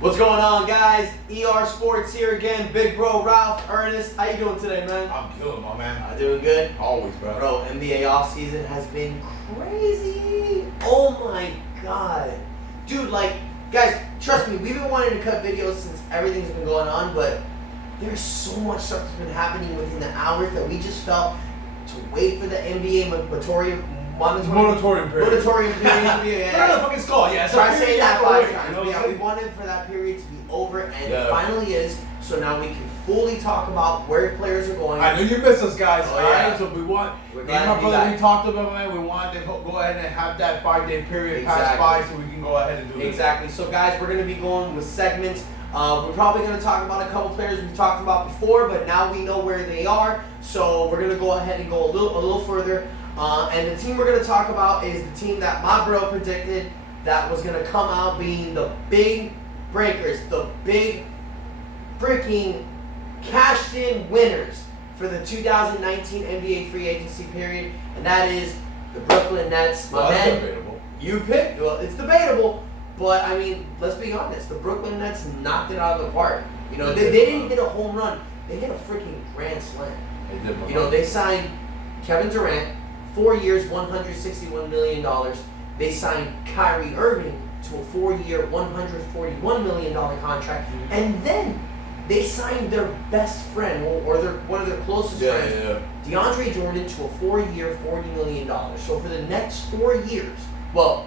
What's going on, guys? ER Sports here again. Big bro Ralph, Ernest. How you doing today, man? I'm killing, my man. Doing good? Always, bro. Bro, NBA offseason has been crazy. Oh my god. Dude, guys, trust me, we've been wanting to cut videos since everything's been going on, but there's so much stuff that's been happening within the hours that we just felt to wait for the NBA moratorium period. Yeah. Whatever the fuck it's called. Yeah. Try saying that 5 times. You know Yeah, we wanted for that period to be over, and it finally is. So now we can fully talk about where players are going. I know you miss us, guys. Oh, yeah. So we want. We're Me and glad my to be brother, back. we talked about, man. We wanted to go ahead and have that 5-day period pass Exactly. by, so we can go ahead and do it. Exactly. So guys, we're going to be going with segments. We're probably going to talk about a couple players we've talked about before, but now we know where they are. So we're going to go ahead and go a little further. And the team we're going to talk about is the team that my bro predicted that was going to come out being the big breakers, the big freaking cashed in winners for the 2019 NBA free agency period, and that is the Brooklyn Nets. Well, that's debatable. You picked. Well, it's debatable, but I mean, let's be honest. The Brooklyn Nets knocked it out of the park. You know, they didn't hit a home run. They hit a freaking grand slam. They did. You know, they signed Kevin Durant, 4 years, $161 million. They signed Kyrie Irving to a 4-year, $141 million contract, and then they signed their best friend or one of their closest friends, DeAndre Jordan, to a 4-year, $40 million. So for the next 4 years, well,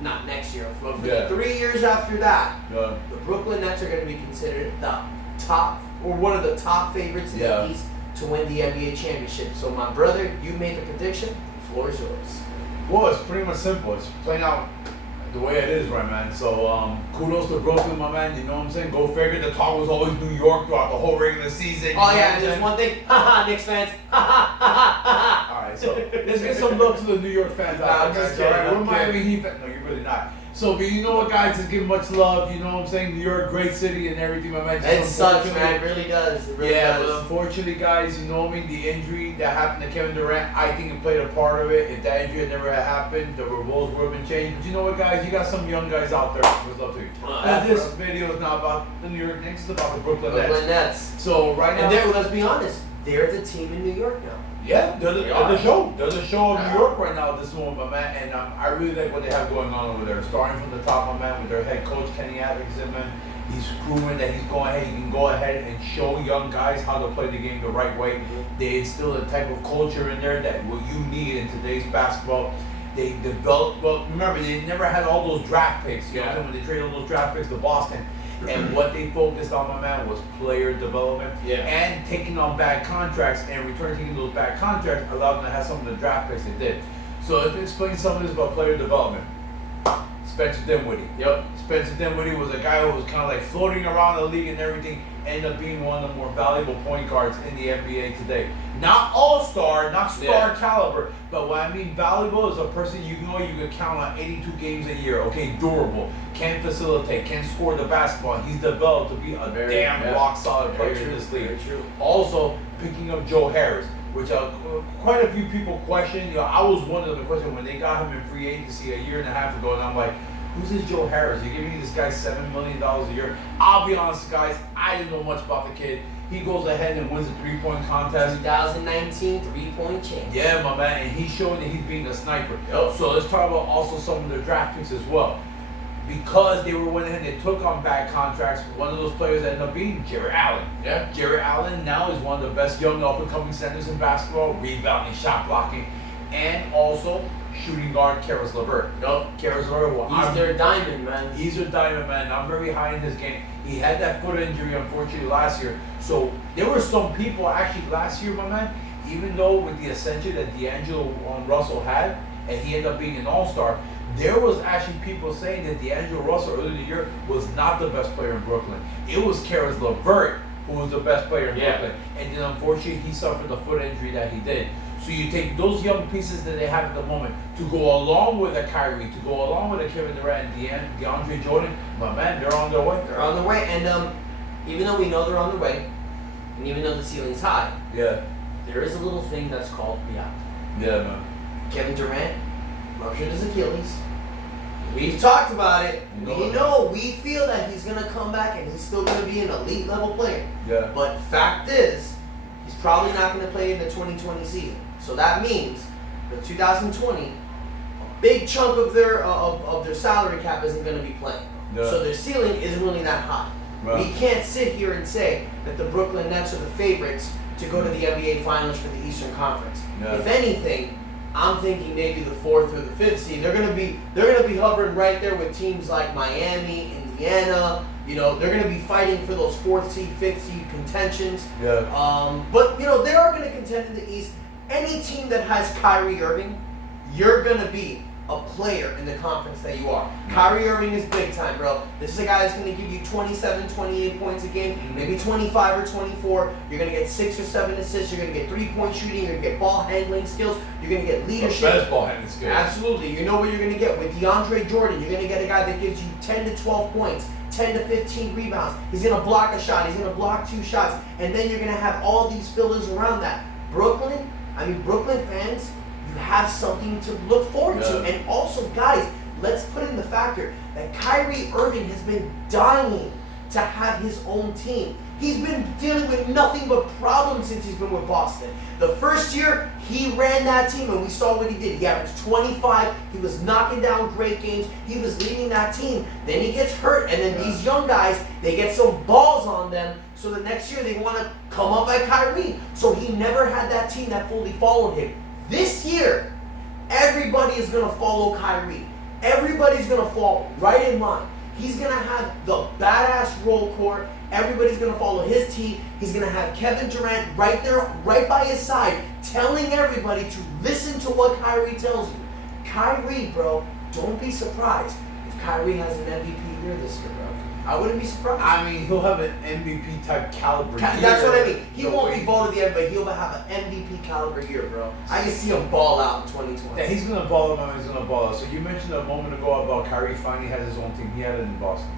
not next year, but for the 3 years after that, the Brooklyn Nets are going to be considered the top, or one of the top favorites in the East to win the NBA championship. So my brother, you made the prediction. The floor is yours. Well, it's pretty much simple. It's playing out the way it is, right, man? So, kudos to Brooklyn, my man. You know what I'm saying? Go figure. The talk was always New York throughout the whole regular season. Oh, yeah, and there's one thing. Haha, Knicks fans. All right, so let's get some love to the New York fans out there. I'm just kidding. We're Miami Heat fans. No, you're really not. So, but you know what, guys? Just give much love. You know what I'm saying? New York, great city and everything, my man. It sucks, man. It really does. It really does. But unfortunately, guys, you know what I mean? The injury that happened to Kevin Durant, I think it played a part of it. If that injury had never happened, the roles would have been changed. But you know what, guys? You got some young guys out there. With love to you. This video is not about the New York Knicks. It's about the Brooklyn Nets. So right now, and let's be honest, they're the team in New York now. Yeah, they're the show. They're the show of New York right now at this moment, my man. And I really like what they have going on over there. Starting from the top, my man, with their head coach, Kenny Atkinson, man. He's proving that he can go ahead and show young guys how to play the game the right way. They instill a type of culture in there that what you need in today's basketball. They develop, well, remember, they never had all those draft picks. You know, when they traded all those draft picks to Boston. And what they focused on, my man, was player development and taking on bad contracts, and taking those bad contracts allowed them to have some of the draft picks they did. So let's explain some of this about player development. Spencer Dinwiddie. Spencer Dinwiddie was a guy who was kind of like floating around the league and everything, ended up being one of the more valuable point guards in the NBA today. Not all-star, not star caliber, but what I mean valuable is a person you know you can count on 82 games a year. Okay, durable, can facilitate, can score the basketball. He's developed to be a damn rock-solid player in this league. Also, picking up Joe Harris, which quite a few people question. You know, I was one of the questions when they got him in free agency a year and a half ago, and I'm like, who's this Joe Harris? You're giving this guy $7 million a year. I'll be honest, guys, I didn't know much about the kid. He goes ahead and wins a three-point contest. 2019 3-point champ. Yeah, my man, and he's showing that he's being a sniper. So let's talk about also some of their draft picks as well. Because they went ahead and they took on bad contracts, one of those players ended up being Jarrett Allen. Jarrett Allen now is one of the best young up-and-coming centers in basketball, rebounding, shot blocking, and also shooting guard Karis LeVert. Karis LeVert. He's their diamond, man. He's their diamond, man. I'm very high in his game. He had that foot injury, unfortunately, last year. So there were some people actually last year, my man, even though with the ascension that D'Angelo Russell had, and he ended up being an all-star, there was actually people saying that D'Angelo Russell earlier in the year was not the best player in Brooklyn. It was Karis LeVert who was the best player in Brooklyn. And then unfortunately he suffered the foot injury that he did. So you take those young pieces that they have at the moment to go along with a Kyrie, to go along with a Kevin Durant and DeAndre Jordan, my man, they're on their way. They're on their way. And even though we know they're on their way, and even though the ceiling's high, there is a little thing that's called reality. Yeah, man. Kevin Durant ruptured his Achilles. We've talked about it. You We feel that he's going to come back and he's still going to be an elite level player. Yeah. But fact is, he's probably not going to play in the 2020 season. So that means the 2020, a big chunk of their salary cap isn't going to be playing. Yeah. So their ceiling isn't really that high. Right. We can't sit here and say that the Brooklyn Nets are the favorites to go to the NBA Finals for the Eastern Conference. Yeah. If anything, I'm thinking maybe the 4th or the 5th seed. They're gonna be hovering right there with teams like Miami, Indiana. They're gonna be fighting for those 4th seed, 5th seed contentions. Yeah. But they are gonna contend in the East. Any team that has Kyrie Irving, you're gonna be a player in the conference that you are. Kyrie Irving is big time, bro. This is a guy that's going to give you 27, 28 points a game, maybe 25 or 24. You're going to get 6 or 7 assists. You're going to get 3-point shooting. You're going to get ball handling skills. You're going to get leadership. Best ball handling skills. Absolutely. You know what you're going to get. With DeAndre Jordan, you're going to get a guy that gives you 10 to 12 points, 10 to 15 rebounds. He's going to block a shot. He's going to block 2 shots. And then you're going to have all these fillers around that. Brooklyn fans, you have something to look forward to. And also, guys, let's put in the factor that Kyrie Irving has been dying to have his own team. He's been dealing with nothing but problems since he's been with Boston. The first year, he ran that team, and we saw what he did. He averaged 25. He was knocking down great games. He was leading that team. Then he gets hurt, and then these young guys, they get some balls on them, so the next year they want to come up at Kyrie. So he never had that team that fully followed him. This year, everybody is going to follow Kyrie. Everybody's going to fall right in line. He's going to have the badass role court. Everybody's going to follow his team. He's going to have Kevin Durant right there, right by his side, telling everybody to listen to what Kyrie tells you. Kyrie, bro, don't be surprised if Kyrie has an MVP year this year, bro. I wouldn't be surprised. I mean, he'll have an MVP type caliber year. That's what I mean. He won't be voted the MVP, but he'll have an MVP caliber year, bro. I can see him ball out in 2020. Yeah, he's gonna ball out. He's gonna ball out. So you mentioned a moment ago about Kyrie finally had his own team. He had it in Boston.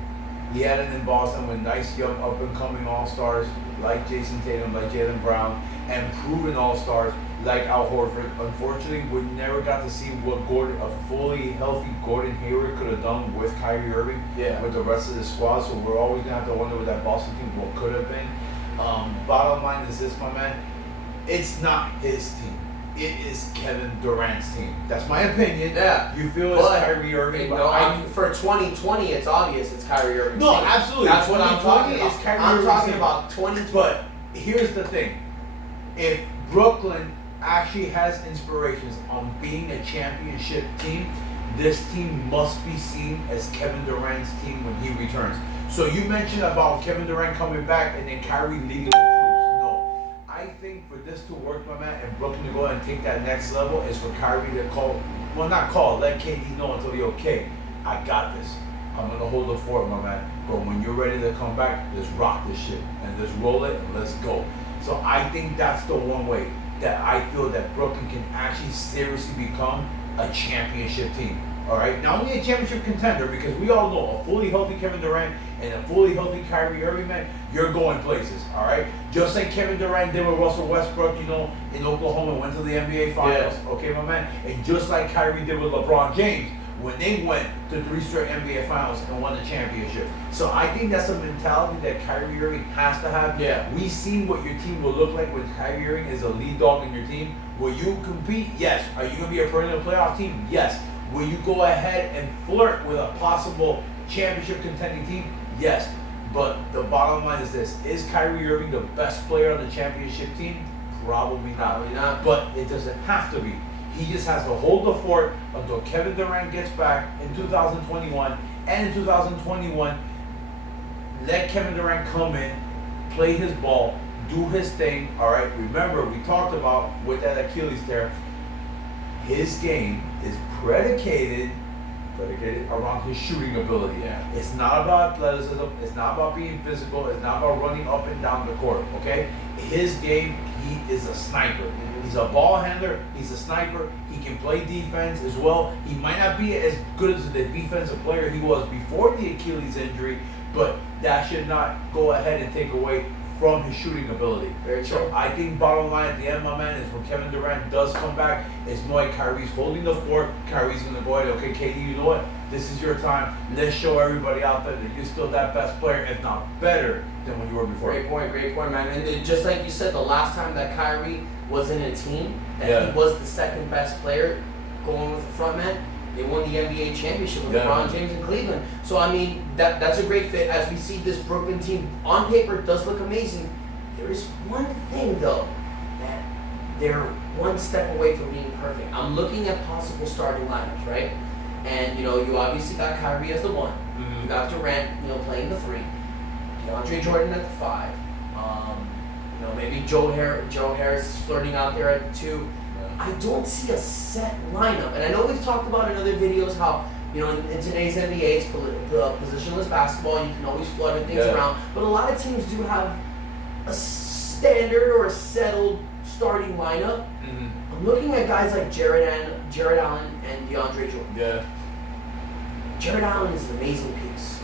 He had it in Boston with nice young up and coming all stars like Jason Tatum, like Jaylen Brown, and proven all stars like Al Horford. Unfortunately, we never got to see what a fully healthy Gordon Hayward could have done with Kyrie Irving, with the rest of the squad. So we're always gonna have to wonder with that Boston team what could have been. Bottom line is this, my man. It's not his team. It is Kevin Durant's team. That's my opinion. Yeah. You feel it's Kyrie Irving. For 2020, it's obvious it's Kyrie Irving. No, absolutely. That's what I'm talking about. I'm talking about 2020. But here's the thing. If Brooklyn actually has inspirations on being a championship team, this team must be seen as Kevin Durant's team when he returns. So you mentioned about Kevin Durant coming back and then Kyrie leading the troops. No. I think for this to work, my man, and Brooklyn to go and take that next level is for Kyrie to let KD know until he's okay. I got this. I'm going to hold the fort, my man. But when you're ready to come back, let's rock this shit. And let's roll it and let's go. So I think that's the one way that I feel that Brooklyn can actually seriously become a championship team. All right, not only a championship contender, because we all know a fully healthy Kevin Durant and a fully healthy Kyrie Irving, man, you're going places. All right, just like Kevin Durant did with Russell Westbrook, in Oklahoma, went to the NBA Finals. Yeah. Okay, my man, and just like Kyrie did with LeBron James when they went to 3 straight NBA Finals and won the championship. So I think that's a mentality that Kyrie Irving has to have. Yeah. We've seen what your team will look like when Kyrie Irving is a lead dog in your team. Will you compete? Yes. Are you going to be a perennial playoff team? Yes. Will you go ahead and flirt with a possible championship contending team? Yes. But the bottom line is this. Is Kyrie Irving the best player on the championship team? Probably not. Probably not. But it doesn't have to be. He just has to hold the fort until Kevin Durant gets back in 2021. And in 2021, let Kevin Durant come in, play his ball, do his thing. All right. Remember, we talked about with that Achilles tear, his game is predicated around his shooting ability. Yeah. It's not about athleticism. It's not about being physical. It's not about running up and down the court. Okay? His game, he is a sniper. Mm-hmm. He's a ball handler. He's a sniper. He can play defense as well. He might not be as good as the defensive player he was before the Achilles injury, but that should not go ahead and take away from his shooting ability. Very true. So I think bottom line at the end, my man, is when Kevin Durant does come back, it's more like Kyrie's holding the fort. Kyrie's going to go ahead, okay, KD, you know what? This is your time. Let's show everybody out there that you're still that best player, if not better than when you were before. Great point, man. And just like you said, the last time that Kyrie was in a team, that he was the second best player going with the front man, they won the NBA championship with LeBron James in Cleveland. So, I mean, that's a great fit. As we see this Brooklyn team, on paper, does look amazing. There is one thing, though, that they're one step away from being perfect. I'm looking at possible starting lineups, right? And, you obviously got Kyrie as the one. Mm-hmm. You got Durant, playing the 3. DeAndre Jordan at the 5. Maybe Joe Harris is flirting out there at the 2. I don't see a set lineup. And I know we've talked about in other videos how, in today's NBA, it's positionless basketball. You can always flutter things around. But a lot of teams do have a standard or a settled starting lineup. Mm-hmm. I'm looking at guys like Jared Allen and DeAndre Jordan. Yeah. Jared Allen is an amazing piece.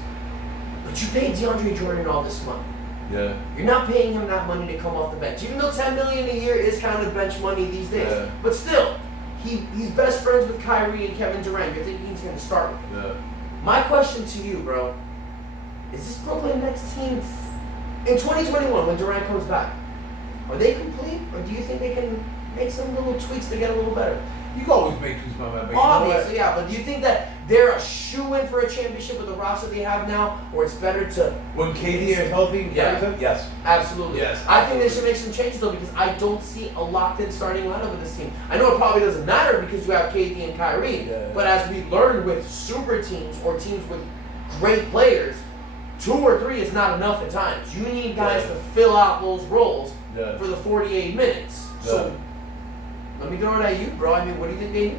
But you paid DeAndre Jordan all this money. Yeah. You're not paying him that money to come off the bench. Even though $10 million a year is kind of bench money these days. Yeah. But still, he's best friends with Kyrie and Kevin Durant. You're thinking he's going to start with him. Yeah. My question to you, bro, is this Brooklyn Nets team in 2021 when Durant comes back, are they complete, or do you think they can make some little tweaks to get a little better? You can always make tweaks, my man. Obviously, yeah, but do you think that they're a shoo-in for a championship with the roster they have now, or it's better to... When KD is healthy? Yeah. Yes. Absolutely. Yes. I think they should make some changes, though, because I don't see a locked-in starting lineup with this team. I know it probably doesn't matter because you have KD and Kyrie, but as we learned with super teams or teams with great players, 2 or 3 is not enough at times. You need guys to fill out those roles for the 48 minutes. So, let me throw it at you, bro. I mean, what do you think they need?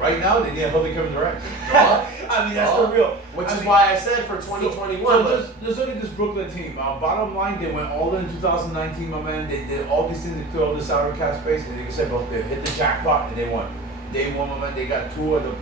Right now, they need a healthy Kevin Durant. I mean, that's the real. Which is why I said for 2021. So let's look at this Brooklyn team. Bottom line, they went all in 2019, my man. They did all these things to clear all the salary cap space, and they said, they hit the jackpot, and they won. They won, my man. They got two of the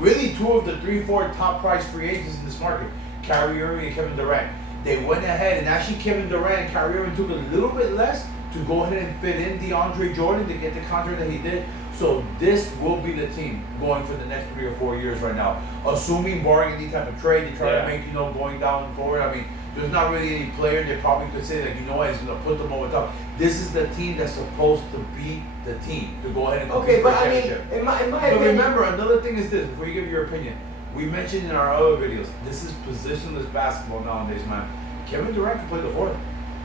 3-4 top price free agents in this market, Kyrie Irving and Kevin Durant. They went ahead, and actually Kevin Durant and Kyrie Irving took a little bit less to go ahead and fit in DeAndre Jordan to get the contract that he did. So this will be the team going for the next 3 or 4 years right now. Assuming barring any type of trade, they try to make, going down forward. I mean, there's not really any player they probably could say that, it's going to put them over top. This is the team that's supposed to be the team to go ahead and compete for a championship. In my but opinion, remember, another thing is this, before you give your opinion, we mentioned in our other videos, this is positionless basketball nowadays, man. Kevin Durant can play the 4.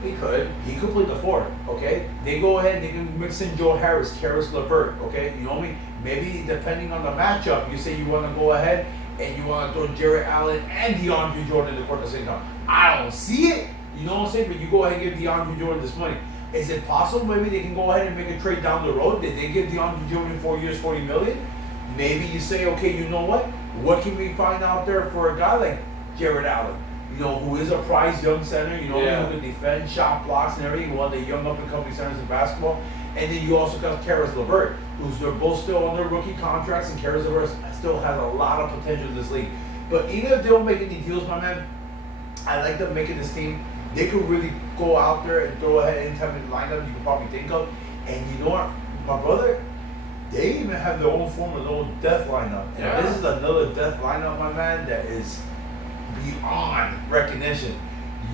He could play the 4, okay? They go ahead, they can mix in Joe Harris, Karis LeVert, okay? You know what I mean? Maybe depending on the matchup, you say you want to go ahead and you want to throw Jared Allen and DeAndre Jordan in the court at the same time. I don't see it, you know what I'm saying? But you go ahead and give DeAndre Jordan this money. Is it possible maybe they can go ahead and make a trade down the road? Did they give DeAndre Jordan 4 years, $40 million? Maybe you say, okay, you know what? What can we find out there for a guy like Jared Allen? Who is a prized young center, who can defend, shot blocks and everything, one of the young up-and-coming centers in basketball. And then you also got Karis LeVert, they're both still on their rookie contracts, and Karis LeVert still has a lot of potential in this league. But even if they don't make any deals, my man, I like them making this team. They could really go out there and throw ahead any type of lineup you could probably think of. And you know what, my brother, they even have their own form of their own death lineup. And this is another death lineup, my man, that is beyond recognition.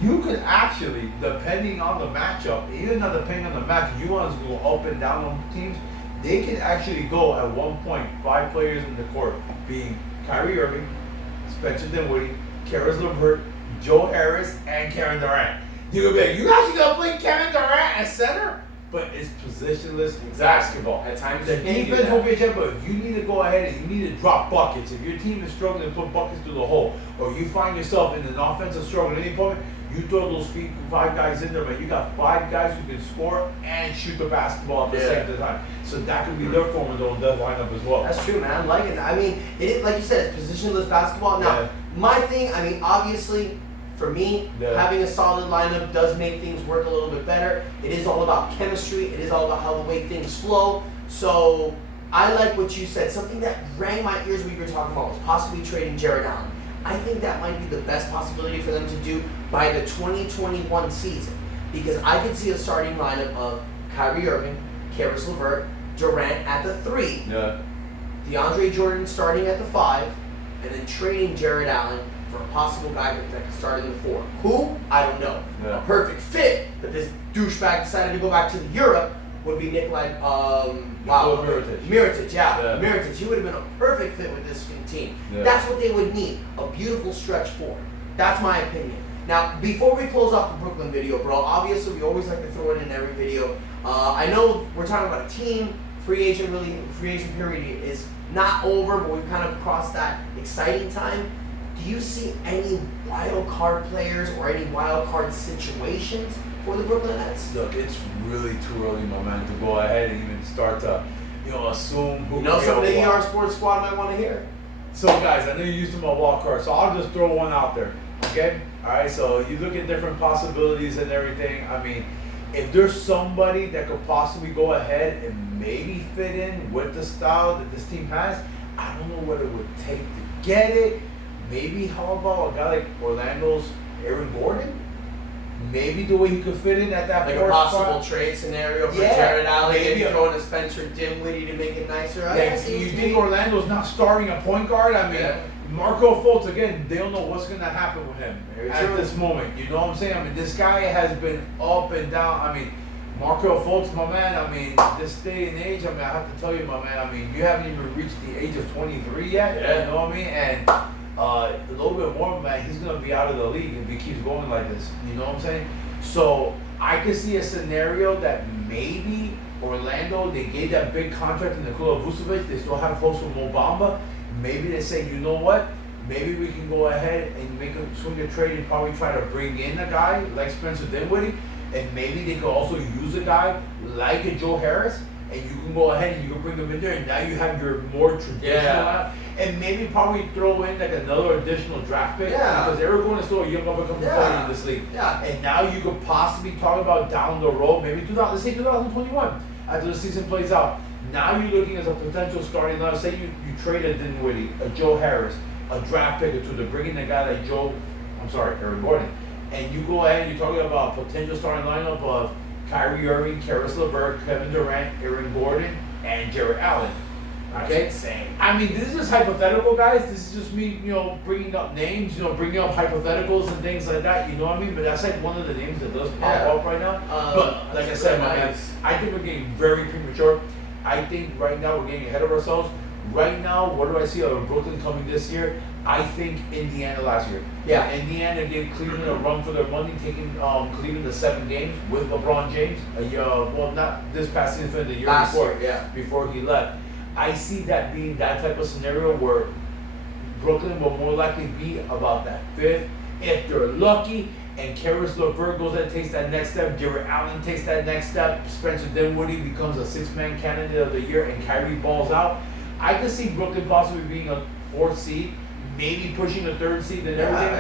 You could actually, depending on the matchup, even not depending on the match, you want to go up and down on teams, they can actually go at one point 5 players in the court, being Kyrie Irving, Spencer Dinwiddie, Karis LeVert, Joe Harris, and Kevin Durant. You could be like, you actually gonna play Kevin Durant at center? But it's positionless basketball. At times, the defense will be there, but you need to go ahead and you need to drop buckets. If your team is struggling to put buckets through the hole, or you find yourself in an offensive struggle at any point, you throw those 5 guys in there, but you got 5 guys who can score and shoot the basketball at the same time. So that could be their form of their lineup as well. That's true, man. I like it. I mean, it is, like you said, it's positionless basketball. Now, my thing, obviously, for me, having a solid lineup does make things work a little bit better. It is all about chemistry. It is all about how the way things flow. So I like what you said. Something that rang my ears when you were talking about was possibly trading Jared Allen. I think that might be the best possibility for them to do by the 2021 season. Because I could see a starting lineup of Kyrie Irving, Karis LeVert, Durant at the 3, DeAndre Jordan starting at the 5, and then trading Jared Allen for a possible guy that could start in the 4. Who? I don't know. A perfect fit that this douchebag decided to go back to Europe would be Mirotic. Mirotic, Mirotic. He would have been a perfect fit with this team. That's what they would need. A beautiful stretch forward. That's my opinion. Now, before we close off the Brooklyn video, bro, obviously we always like to throw it in every video. I know we're talking about a team. Free agent period is not over, but we've kind of crossed that exciting time. Do you see any wild card players or any wild card situations for the Brooklyn Nets? Look, it's really too early, my man, to go ahead and even start to, assume who. Some of the ER Sports Squad might want to hear. So, guys, I know you're used to my wild card, so I'll just throw one out there. Okay? All right. So you look at different possibilities and everything. I mean, if there's somebody that could possibly go ahead and maybe fit in with the style that this team has, I don't know what it would take to get it. Maybe how about a guy like Orlando's Aaron Gordon? Maybe the way he could fit in at that like a possible trade scenario for Jared Allen, maybe throwing a Spencer Dinwiddie to make it nicer. You think Orlando's not starting a point guard? I mean, Marco Fultz, again, they don't know what's going to happen with him at this moment. You know what I'm saying? I mean, this guy has been up and down. I mean, Marco Fultz, my man, I mean, this day and age, I mean, I have to tell you, my man, I mean, you haven't even reached the age of 23 yet. You know what I mean? And a little bit more, man, he's going to be out of the league if he keeps going like this. You know what I'm saying? So I could see a scenario that maybe Orlando, they gave that big contract to Nikola Vucevic. They still have close to Mo Bamba. Maybe they say, you know what? Maybe we can go ahead and make a swing a trade and probably try to bring in a guy like Spencer Dinwiddie. And maybe they could also use a guy like a Joe Harris. And you can go ahead and you can bring them in there. And now you have your more traditional and maybe probably throw in like another additional draft pick. Because Arizona is still a young up-and-coming player in this league. And now you could possibly talk about down the road, maybe let's say 2021, after the season plays out. Now you're looking as a potential starting lineup. Say you trade a Dinwiddie, a Joe Harris, a draft pick or two to bring in a guy like Aaron Gordon. And you go ahead and you're talking about a potential starting lineup of Kyrie Irving, Karis LeVert, Kevin Durant, Aaron Gordon, and Jared Allen. Okay? Insane. I mean, this is just hypothetical, guys. This is just me, bringing up names, bringing up hypotheticals and things like that. You know what I mean? But that's like one of the names that does pop up right now. But like I said, my man, I think we're getting very premature. I think right now we're getting ahead of ourselves. Right now, what do I see of Brooklyn coming this year? I think Indiana last year. Indiana gave Cleveland a run for their money, taking Cleveland to 7 games with LeBron James. Not this past season, the year before he left. I see that being that type of scenario where Brooklyn will more likely be about that 5th, if they're lucky. And Karis LeVert goes and takes that next step. Jared Allen takes that next step. Spencer Dinwiddie becomes a 6-man candidate of the year, and Kyrie balls out. I could see Brooklyn possibly being a 4th seed, maybe pushing a 3rd seed and everything.